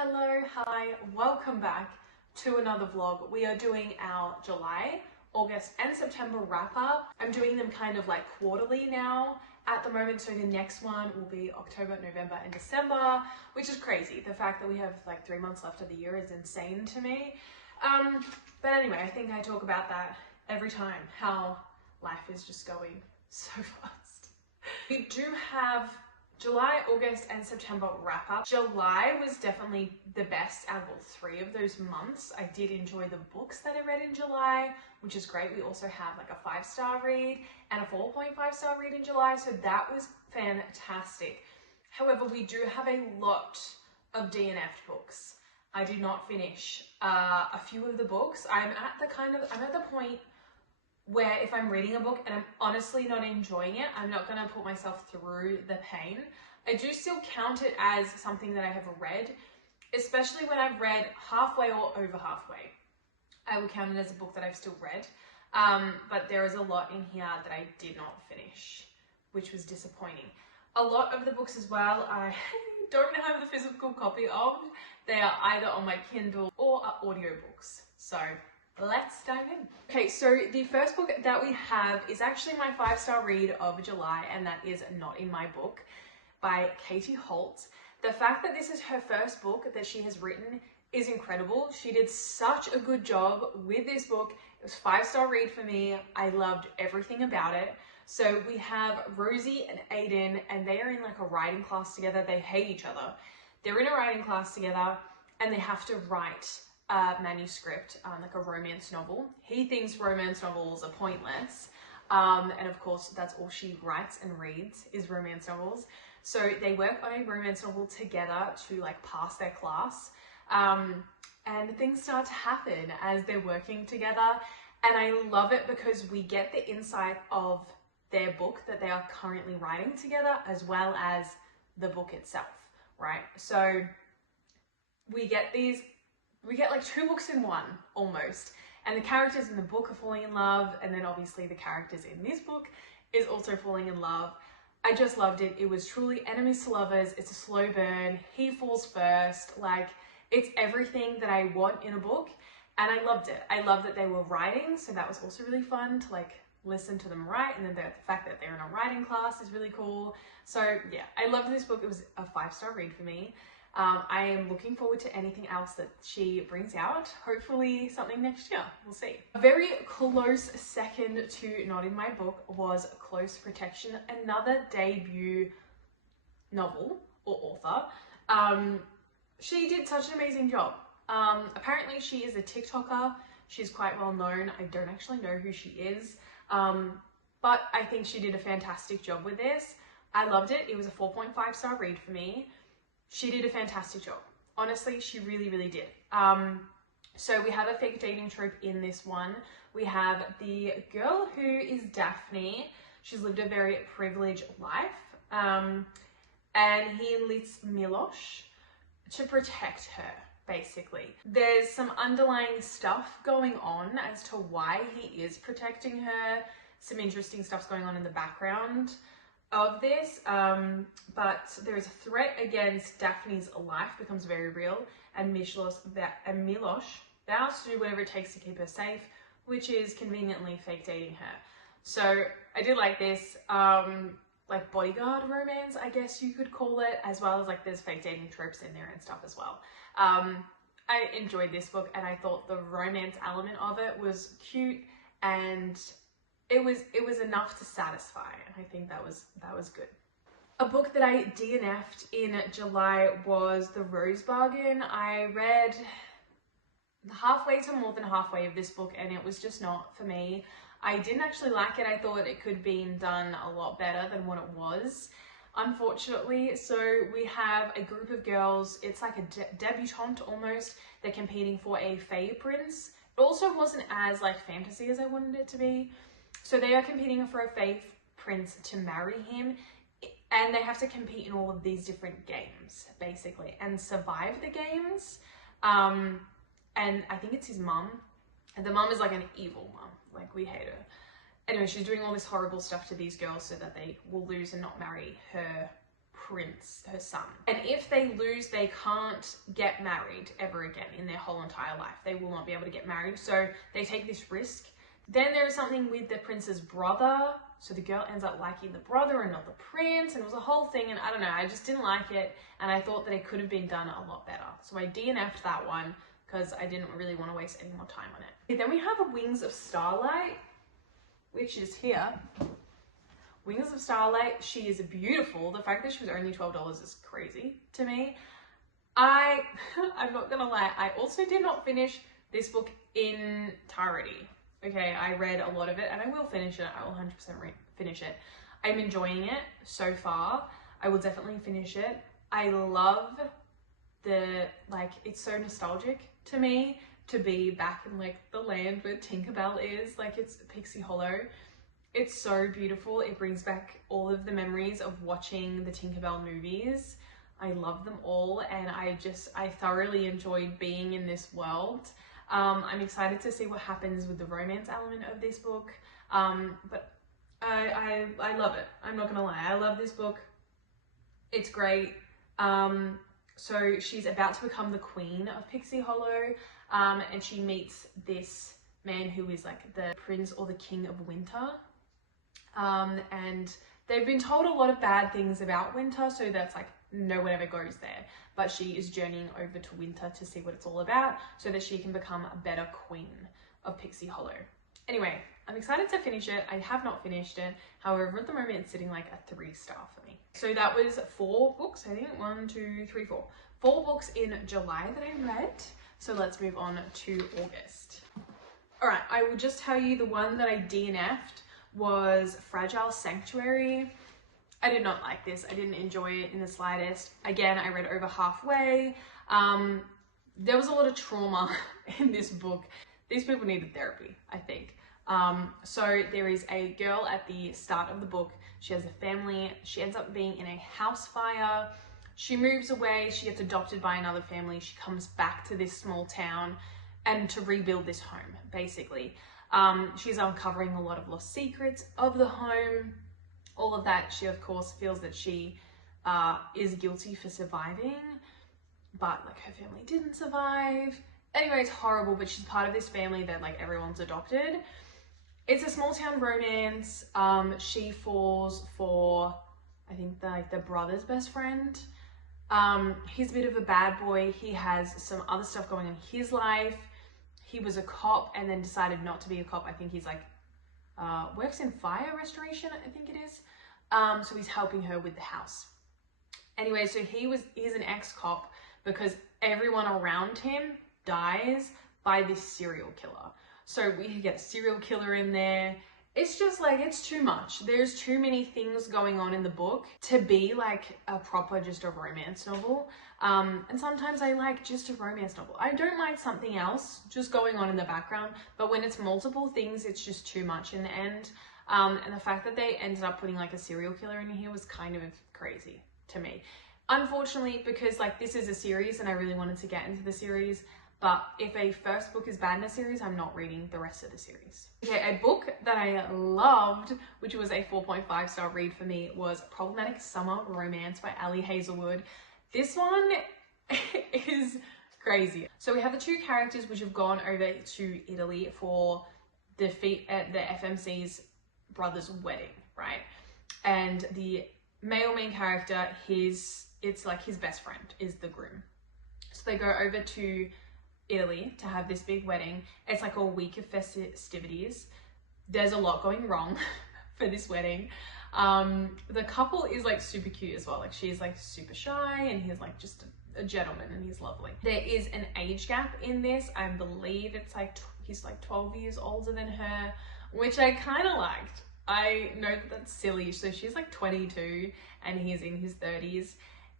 Hello, hi, welcome back to another vlog. We are doing our July, August and September wrap up. I'm doing them kind of like quarterly now at the moment, so the next one will be October, November and December, which is crazy. The fact that we have like 3 months left of the year is insane to me. But anyway, I think I talk about that every time, how life is just going so fast. We do have July, August and September wrap up. July was definitely the best out of all 3 of those months. I did enjoy the books that I read in July, which is great. We also have like a 5-star read and a 4.5-star read in July, so that was fantastic. However, we do have a lot of DNFed books. I did not finish a few of the books. I'm at the point where if I'm reading a book and I'm honestly not enjoying it, I'm not going to put myself through the pain. I do still count it as something that I have read, especially when I've read halfway or over halfway. I will count it as a book that I've still read, but there is a lot in here that I did not finish, which was disappointing. A lot of the books as well, I don't have the physical copy of. They are either on my Kindle or are audiobooks. So let's dive in. Okay, so the first book that we have is actually my 5-star read of July, and that is Not in My Book by Katie Holt. The fact that this is her first book that she has written is incredible. She did such a good job with this book. It was a 5-star read for me. I loved everything about it. So we have Rosie and Aiden, and they are in like a writing class together. They hate each other. They're in a writing class together and they have to write a manuscript, like a romance novel. He thinks romance novels are pointless. And of course, that's all she writes and reads is romance novels. So they work on a romance novel together to like pass their class. And things start to happen as they're working together. And I love it because we get the insight of their book that they are currently writing together, as well as the book itself, right? So we get like 2 books in one almost, and the characters in the book are falling in love, and then obviously the characters in this book is also falling in love. I just loved it. It was truly enemies to lovers. It's a slow burn. He falls first. Like, it's everything that I want in a book, and I loved it. I love that they were writing, so that was also really fun to like listen to them write, and then the fact that they're in a writing class is really cool. So yeah, I loved this book. It was a 5-star read for me. I am looking forward to anything else that she brings out. Hopefully something next year, we'll see. A very close second to Not in My Book was Close Protection, another debut novel or author. She did such an amazing job. Apparently she is a TikToker. She's quite well known. I don't actually know who she is, but I think she did a fantastic job with this. I loved it. It was a 4.5-star read for me. She did a fantastic job. Honestly, she really, really did. So we have a fake dating trope in this one. We have the girl who is Daphne. She's lived a very privileged life. And he enlists Milosh to protect her, basically. There's some underlying stuff going on as to why he is protecting her. Some interesting stuff's going on in the background of this, but there is a threat against Daphne's life becomes very real, and Milosh vows to do whatever it takes to keep her safe, which is conveniently fake dating her. So I did like this, like bodyguard romance, I guess you could call it, as well as like there's fake dating tropes in there and stuff as well. I enjoyed this book, and I thought the romance element of it was cute, and it was enough to satisfy, and I think that was good. A book that I DNF'd in July was The Rose Bargain. I read halfway to more than halfway of this book, and it was just not for me. I didn't actually like it. I thought it could have been done a lot better than what it was, unfortunately. So we have a group of girls. It's like a debutante almost. They're competing for a Fae Prince. It also wasn't as like fantasy as I wanted it to be. So they are competing for a Fae Prince to marry him, and they have to compete in all of these different games, basically, and survive the games. And I think it's his mum. And the mum is like an evil mum. Like, we hate her. Anyway, she's doing all this horrible stuff to these girls so that they will lose and not marry her prince, her son. And if they lose, they can't get married ever again in their whole entire life. They will not be able to get married. So they take this risk. Then there is something with the prince's brother. So the girl ends up liking the brother and not the prince. And it was a whole thing. And I don't know, I just didn't like it. And I thought that it could have been done a lot better. So I DNF'd that one because I didn't really want to waste any more time on it. Then we have Wings of Starlight, which is here. Wings of Starlight, she is beautiful. The fact that she was only $12 is crazy to me. I'm not gonna lie, I also did not finish this book in entirety. Okay, I read a lot of it and I will finish it. I will 100% finish it. I'm enjoying it so far. I will definitely finish it. I love it's so nostalgic to me to be back in like the land where Tinkerbell is. Like, it's Pixie Hollow. It's so beautiful. It brings back all of the memories of watching the Tinkerbell movies. I love them all, and I thoroughly enjoyed being in this world. I'm excited to see what happens with the romance element of this book, but I love it. I'm not gonna lie, I love this book. It's great. So she's about to become the queen of Pixie Hollow, and she meets this man who is like the prince or the king of winter. And they've been told a lot of bad things about winter, so that's like no one ever goes there. But she is journeying over to winter to see what it's all about so that she can become a better queen of Pixie Hollow. Anyway, I'm excited to finish it. I have not finished it. However, at the moment it's sitting like a 3-star for me. So that was 4 books, I think. 1, 2, 3, 4. 4 books in July that I read. So let's move on to August. All right, I will just tell you the one that I DNF'd was Fragile Sanctuary. I did not like this. I didn't enjoy it in the slightest. Again, I read over halfway. There was a lot of trauma in this book. These people needed therapy, I think. So there is a girl at the start of the book. She has a family. She ends up being in a house fire. She moves away. She gets adopted by another family. She comes back to this small town and to rebuild this home, basically. She's uncovering a lot of lost secrets of the home. All of that. She, of course, feels that she is guilty for surviving, but like her family didn't survive. Anyway, it's horrible, but she's part of this family that like everyone's adopted. It's a small town romance. She falls for, I think, the brother's best friend. He's a bit of a bad boy. He has some other stuff going on in his life. He was a cop and then decided not to be a cop. I think he's like, works in fire restoration, I think it is. So he's helping her with the house. Anyway, so he's an ex-cop because everyone around him dies by this serial killer. So we get a serial killer in there. It's just like, it's too much. There's too many things going on in the book to be like a proper, just a romance novel. And sometimes I like just a romance novel. I don't like something else just going on in the background, but when it's multiple things, it's just too much in the end. And the fact that they ended up putting like a serial killer in here was kind of crazy to me. Unfortunately, because like this is a series and I really wanted to get into the series, but if a first book is bad in a series, I'm not reading the rest of the series. Okay, a book that I loved, which was a 4.5-star read for me, was Problematic Summer Romance by Ali Hazelwood. This one is crazy. So we have the 2 characters which have gone over to Italy for the FMC's brother's wedding, right? And the male main character, it's like his best friend is the groom. So they go over to Italy to have this big wedding. It's like a week of festivities. There's a lot going wrong for this wedding. The couple is like super cute as well. Like she's like super shy and he's like just a gentleman and he's lovely. There is an age gap in this. I believe it's like he's like 12 years older than her, which I kind of liked. I know that that's silly. So she's like 22 and he's in his 30s.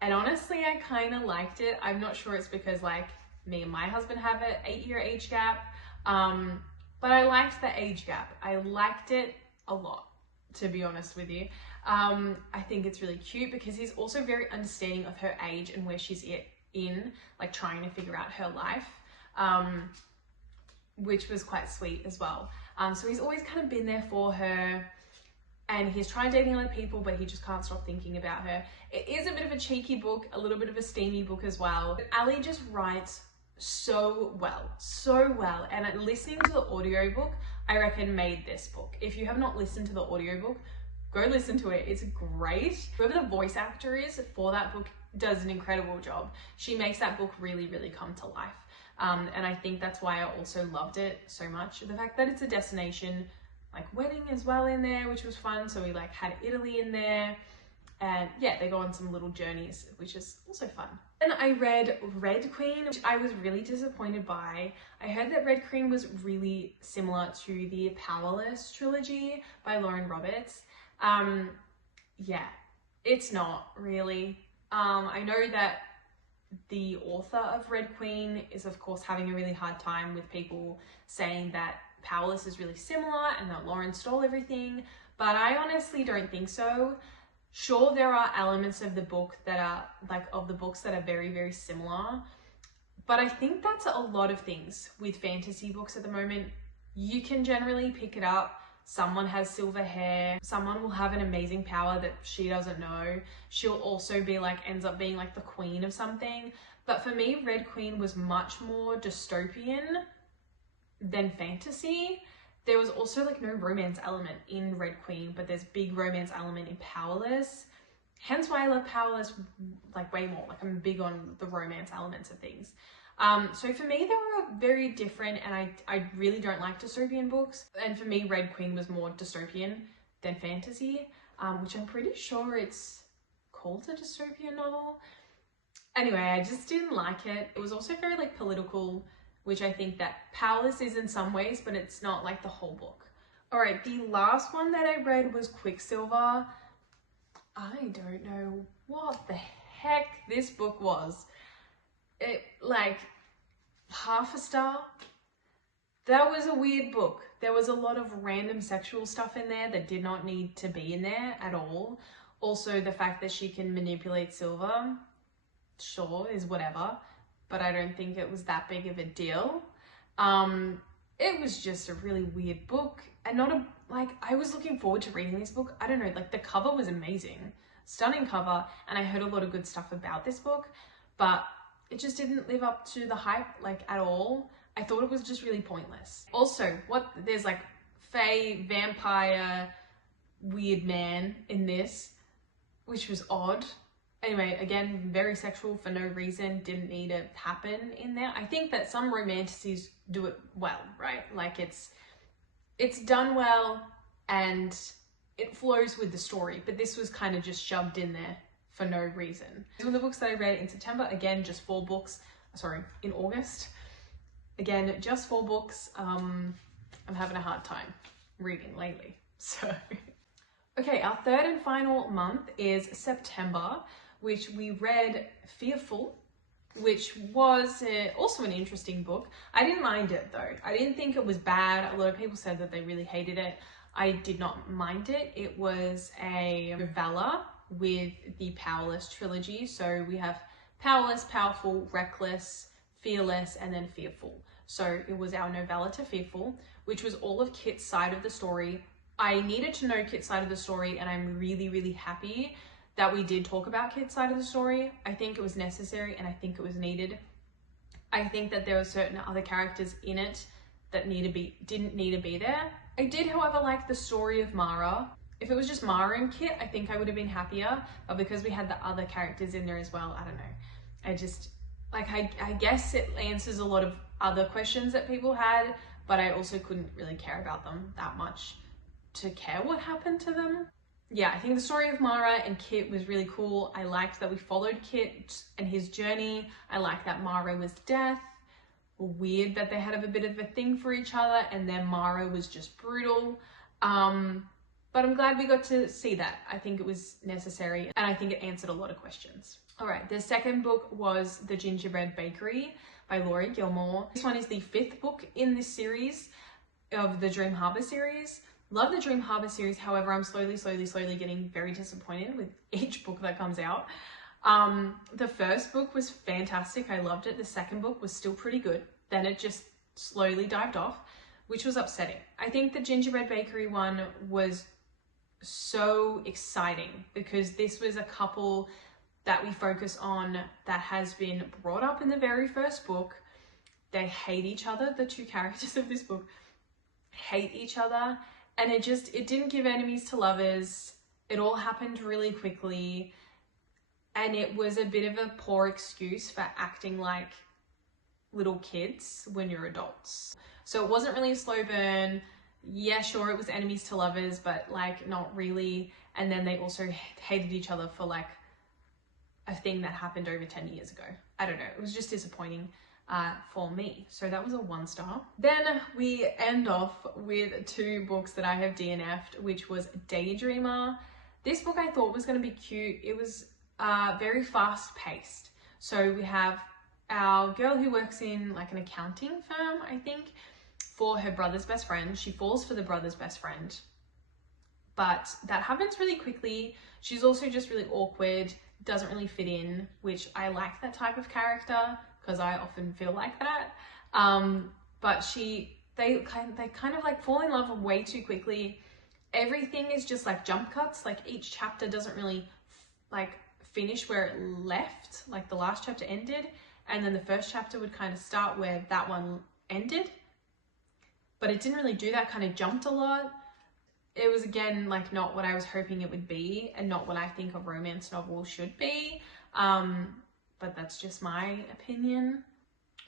And honestly, I kind of liked it. I'm not sure it's because like me and my husband have an 8-year age gap. But I liked the age gap. I liked it a lot, to be honest with you. I think it's really cute because he's also very understanding of her age and where she's in, like trying to figure out her life, which was quite sweet as well. So he's always kind of been there for her. and he's trying dating other people, but he just can't stop thinking about her. It is a bit of a cheeky book, a little bit of a steamy book as well. But Ali just writes so well, and listening to the audiobook, I reckon made this book. If you have not listened to the audiobook, go listen to it. It's great. Whoever the voice actor is for that book does an incredible job. She makes that book really come to life. And I think that's why I also loved it so much. The fact that it's a destination, like wedding as well in there, which was fun. So we like had Italy in there, and yeah, they go on some little journeys, which is also fun. Then I read Red Queen, which I was really disappointed by. I heard that Red Queen was really similar to the Powerless trilogy by Lauren Roberts. Yeah, it's not really. I know that the author of Red Queen is of course having a really hard time with people saying that Powerless is really similar and that Lauren stole everything, but I honestly don't think so. Sure, there are elements of the book that are of the books that are very similar, but I think that's a lot of things with fantasy books at the moment. You can generally pick it up. Someone has silver hair, someone will have an amazing power that she doesn't know. She'll also be ends up being the queen of something. But for me, Red Queen was much more dystopian than fantasy. There was also no romance element in Red Queen, but there's big romance element in Powerless. Hence why I love Powerless way more. I'm big on the romance elements of things. So for me, they were very different, and I really don't like dystopian books. And for me, Red Queen was more dystopian than fantasy, which I'm pretty sure it's called a dystopian novel. Anyway, I just didn't like it. It was also very political, which I think that Powerless is in some ways, but it's not the whole book. All right, the last one that I read was Quicksilver. I don't know what the heck this book was. It half a star. That was a weird book. There was a lot of random sexual stuff in there that did not need to be in there at all. Also, the fact that she can manipulate silver, sure, is whatever, but I don't think it was that big of a deal. It was just a really weird book, and not a I was looking forward to reading this book. I don't know, the cover was amazing, stunning cover, and I heard a lot of good stuff about this book, but it just didn't live up to the hype at all. I thought it was just really pointless. Also, there's fae, vampire, weird man in this, which was odd. Anyway, again, very sexual for no reason, didn't need to happen in there. I think that some romanticies do it well, right? It's done well and it flows with the story, but this was kind of just shoved in there for no reason. These were the books that I read in September. Again, just 4 books. Sorry, in August. Again, just 4 books. I'm having a hard time reading lately, so. Okay, our third and final month is September, which we read Fearful, which was also an interesting book. I didn't mind it though. I didn't think it was bad. A lot of people said that they really hated it. I did not mind it. It was a novella with the Powerless trilogy. So we have Powerless, Powerful, Reckless, Fearless, and then Fearful. So it was our novella to Fearful, which was all of Kit's side of the story. I needed to know Kit's side of the story, and I'm really happy that we did talk about Kit's side of the story. I think it was necessary and I think it was needed. I think that there were certain other characters in it that didn't need to be there. I did, however, like the story of Mara. If it was just Mara and Kit, I think I would have been happier, but because we had the other characters in there as well, I don't know. I just, I guess it answers a lot of other questions that people had, but I also couldn't really care about them that much to care what happened to them. Yeah, I think the story of Mara and Kit was really cool. I liked that we followed Kit and his journey. I liked that Mara was death. Weird that they had a bit of a thing for each other, and then Mara was just brutal. But I'm glad we got to see that. I think it was necessary, and I think it answered a lot of questions. All right, the second book was The Gingerbread Bakery by Laurie Gilmore. This one is the 5th book in this series of the Dream Harbor series. Love the Dream Harbor series, however, I'm slowly getting very disappointed with each book that comes out. The first book was fantastic, I loved it. The second book was still pretty good. Then it just slowly dived off, which was upsetting. I think the Gingerbread Bakery one was so exciting because this was a couple that we focus on that has been brought up in the very first book. They hate each other. The two characters of this book hate each other, and it didn't give enemies to lovers. It all happened really quickly, and it was a bit of a poor excuse for acting like little kids when you're adults. So it wasn't really a slow burn. Yeah, sure, it was enemies to lovers, but like not really. And then they also hated each other for like a thing that happened over 10 years ago. I don't know, it was just disappointing for me. So that was a 1 star. Then we end off with 2 books that I have DNF'd, which was Daydreamer. This book I thought was going to be cute. It was very fast paced. So we have our girl who works in like an accounting firm, I think, for her brother's best friend. She falls for the brother's best friend, but that happens really quickly. She's also just really awkward, doesn't really fit in, which I like that type of character because I often feel like that. But they kind of like fall in love way too quickly. Everything is just like jump cuts. Like each chapter doesn't really like finish where it left, like the last chapter ended, and then the first chapter would kind of start where that one ended. But it didn't really do that, kind of jumped a lot. It was, again, like not what I was hoping it would be and not what I think a romance novel should be. But that's just my opinion.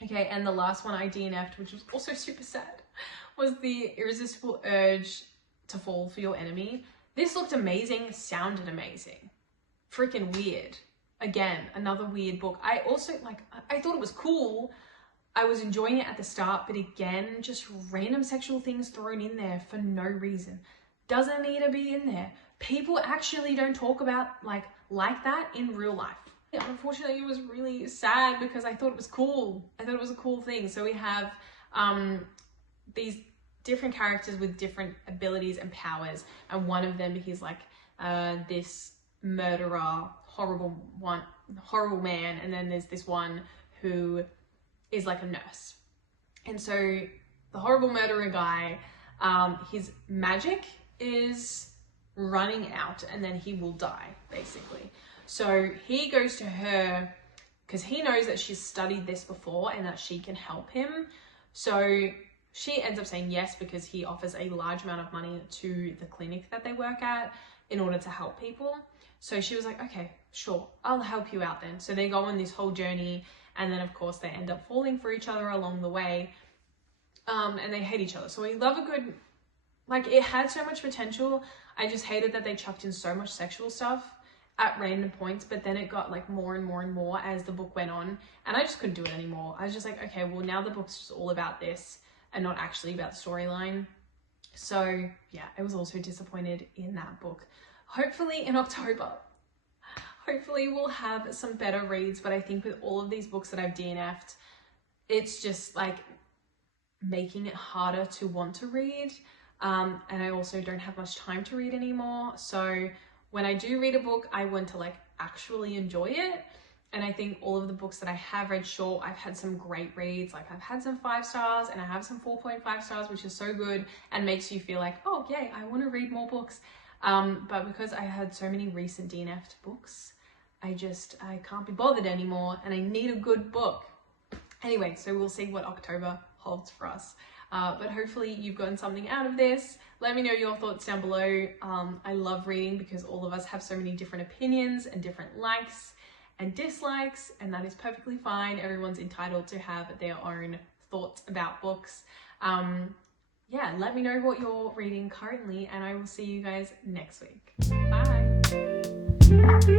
Okay, and the last one I DNF'd, which was also super sad, was The Irresistible Urge to Fall for Your Enemy. This looked amazing, sounded amazing. Freaking weird. Again, another weird book. I also, I thought it was cool. I was enjoying it at the start, but again, just random sexual things thrown in there for no reason. Doesn't need to be in there. People actually don't talk about like that in real life. Unfortunately, it was really sad because I thought it was cool. I thought it was a cool thing. So we have these different characters with different abilities and powers, and one of them, he's like this murderer, horrible man, and then there's this one who is like a nurse. And so the horrible murderer guy, his magic is running out and then he will die, basically. So he goes to her because he knows that she's studied this before and that she can help him. So she ends up saying yes because he offers a large amount of money to the clinic that they work at in order to help people. So she was like, okay, sure, I'll help you out then. So they go on this whole journey, and then of course they end up falling for each other along the way, and they hate each other. So we love a good, like, it had so much potential. I just hated that they chucked in so much sexual stuff at random points, but then it got like more and more and more as the book went on, and I just couldn't do it anymore. I was just like, okay, well now the book's just all about this and not actually about the storyline. So yeah, I was also disappointed in that book. Hopefully in October, hopefully we'll have some better reads, but I think with all of these books that I've DNF'd, it's just like making it harder to want to read. And I also don't have much time to read anymore. So when I do read a book, I want to like actually enjoy it. And I think all of the books that I have read short, I've had some great reads. Like I've had some 5 stars and I have some 4.5 stars, which is so good and makes you feel like, oh yay, I want to read more books. But because I had so many recent DNF'd books, I can't be bothered anymore and I need a good book. Anyway, so we'll see what October holds for us. But hopefully you've gotten something out of this. Let me know your thoughts down below. I love reading because all of us have so many different opinions and different likes and dislikes, and that is perfectly fine. Everyone's entitled to have their own thoughts about books. Yeah, let me know what you're reading currently, and I will see you guys next week. Bye.